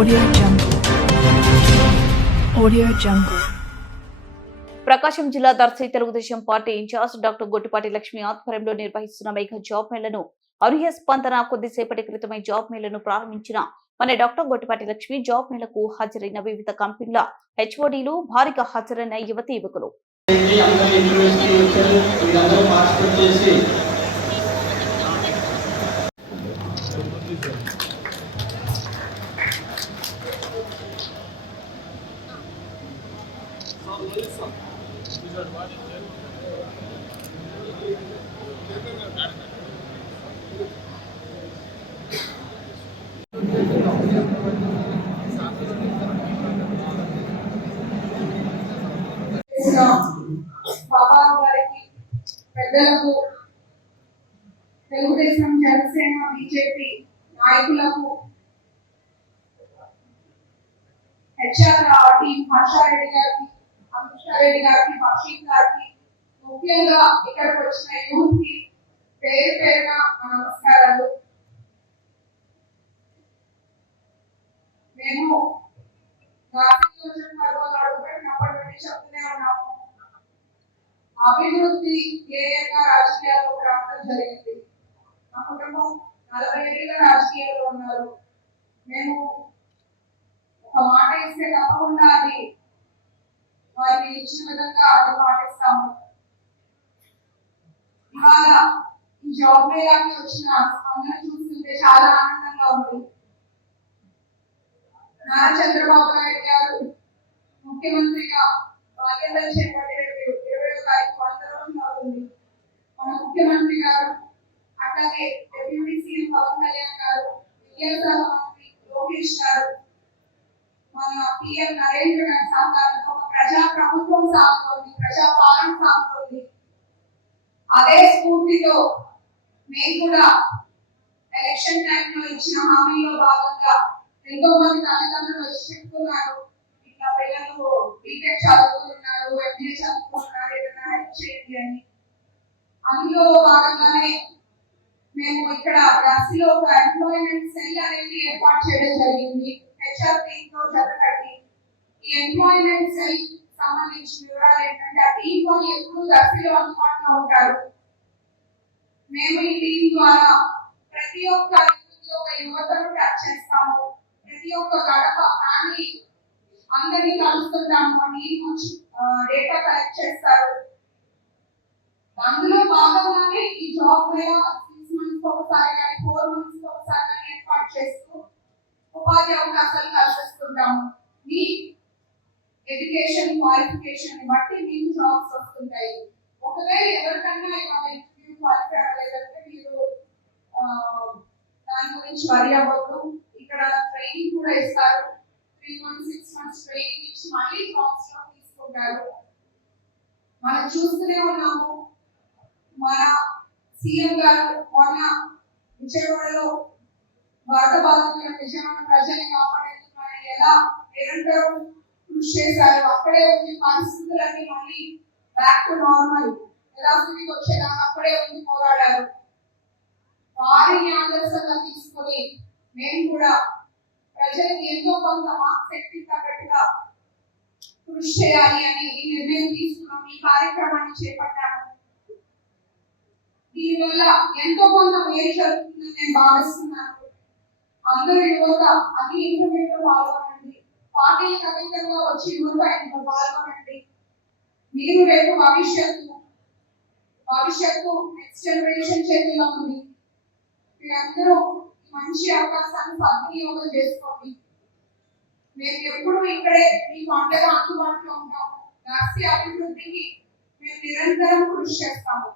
Audio Jungle. Audio Jungle. Prakasam జిల్లా Darsi Telugu Desam party incharge doctor Gottipati Lakshmi ఆధ్వర్యంలో నిర్వహిస్తున్న mega job మేళను అనూహ్య స్పందన కొద్దిసేపటి క్రితమే జాబ్ మేళను ప్రారంభించిన మన డాక్టర్ గొట్టిపాటి లక్ష్మి జాబ్ మేళకు హాజరైన వివిధ కంపెనీల హెచ్ఓడీలు భారీగా హాజరైన యువతి యువకులు బాబా గారికి పెద్దలకు తెలుగుదేశం జనసేన బీజేపీ నాయకులకు హెచ్ఆర్ టీం హర్షారెడ్డి గారికి అమిషారెడ్డి గారికి బషీర్ గారికి ముఖ్యంగా ఇక్కడికి వచ్చిన యూత్కి పేరు పేరున నమస్కారాలు. మేము అడుగుపెట్టినప్పటి నుండి చెప్తూనే ఉన్నాము. అభివృద్ధి ధ్యేయంగా రాజకీయాల్లో రావడం జరిగింది. మా కుటుంబం నలభై ఏళ్ళ రాజకీయాల్లో ఉన్నారు. మేము ఒక మాట ఇస్తే తప్పకుండా అది వారికి ఇచ్చిన విధంగా అది పాటిస్తాము ఇవాళ ఈ జాబ్ మేళాకి వచ్చిన స్పందన చూస్తుంటే చాలా ఆనందంగా ఉంది. నారా చంద్రబాబు నాయుడు గారు ముఖ్యమంత్రిగా బాధ్యతలు చేపట్టి రేపు ఇరవై తారీఖు వంద రోజులు అవుతుంది. మన ముఖ్యమంత్రి గారు అట్లాగే డిప్యూటీ సీఎం పవన్ కళ్యాణ్ గారు విద్యాశాఖ మంత్రి లోకేష్ గారు మన పిఎం నరేంద్ర గారి సహకారంతో ప్రజా ప్రభుత్వం సాగుతోంది ప్రజా పాలన సాగుతోంది. అదే స్ఫూర్తితో మేము కూడా ఎలక్షన్ టైంలో ఇచ్చిన హామీలో భాగంగా ఎంతో మంది తల్లిదండ్రులు వచ్చి చెప్తున్నారు ఇట్లా పిల్లలు బీటెక్ చదువుతున్నారు ఎంబీఏ చదువుతున్నారు ఏదైనా హెల్ప్ చేయండి అని. అందులో భాగంగానే మేము ఇక్కడ దర్శిలో ఒక ఎంప్లాయ్మెంట్ సెల్ అనేది ఏర్పాటు చేయడం జరిగింది. హెచ్ఆర్ టీమ్తో జతకట్టి ఈ ఎంప్లాయ్మెంట్ సెల్ సంబంధించిన వివరాలు ఏంటంటే ఆ టీం వాళ్ళు ఎప్పుడు దర్శిలో అందుబాటులో ఉంటారు. మేము ఈ టీం ద్వారా ప్రతి ఒక్క ఒక యువతను టచ్ చేస్తాము. ప్రతి ఒక్క గడప ఫ్యామిలీ అందరినీ కలుస్తుంటాము. అని డేటా కలెక్ట్ చేస్తారు. అందులో భాగంగానే ఈ జాబ్ మీద సిక్స్ మంత్స్ ఒకసారి కానీ ఫోర్ మంత్స్ ఒకసారి కానీ ఏర్పాటు చేస్తూ ఉపాధి అవకాశాలు కల్పిస్తుంటాము. మీ ఎడ్యుకేషన్ క్వాలిఫికేషన్ బట్టి మీకు జాబ్స్ వస్తుంటాయి. ఒకవేళ ఎవరికన్నా ఇవాళ ఇంటర్వ్యూ క్వాలిఫై అవ్వలేదంటే మీరు దాని గురించి వరి అవ్వద్దు. ఇక్కడ ట్రైనింగ్ కూడా ఇస్తారు. Three months six months training ఇచ్చి మళ్ళీ జాబ్స్లో తీసుకుంటారు. మనం చూస్తూనే ఉన్నాము. మన సీఎం గారు మొన్న విజయవాడలో వరద బాధితుల విజయవాడ ప్రజల్ని కాపాడేందుకు ఎలా నిరంతరం కృషి చేశారు. అక్కడే ఉంది పరిస్థితులన్నీ మళ్ళీ బ్యాక్ టు నార్మల్ యథాస్థితికి వచ్చేదాకా అక్కడే ఉంది పోరాడారు. వారిని ఆదర్శంగా తీసుకొని మేము కూడా ప్రజలకు ఎంతో కొంత మార్క్స్ శక్తి తగ్గట్టుగా కృషి చేయాలి అని ఈ నిర్ణయం తీసుకున్నాం. ఈ కార్యక్రమాన్ని చేపట్టాము. దీనివల్ల ఎంతో కొంత మేలు జరుగుతుందని నేను భావిస్తున్నాను. అందరూ యువత అన్ని ఇంటర్వ్యూలో పాల్గొన్నారు. పార్టీలకు అతీతంగా వచ్చి యువత పాల్గొనండి మీరు రేపు భవిష్యత్తు భవిష్యత్తు నెక్స్ట్ జనరేషన్ చేతిలో ఉంది. మీరందరూ మంచి అవకాశాన్ని సద్వినియోగం చేసుకోండి. మేము ఎప్పుడు ఇక్కడే మీకు అండగా అందుబాటులో ఉంటాము. రాష్ట్రీయ అభివృద్ధికి మేము నిరంతరం కృషి చేస్తాము.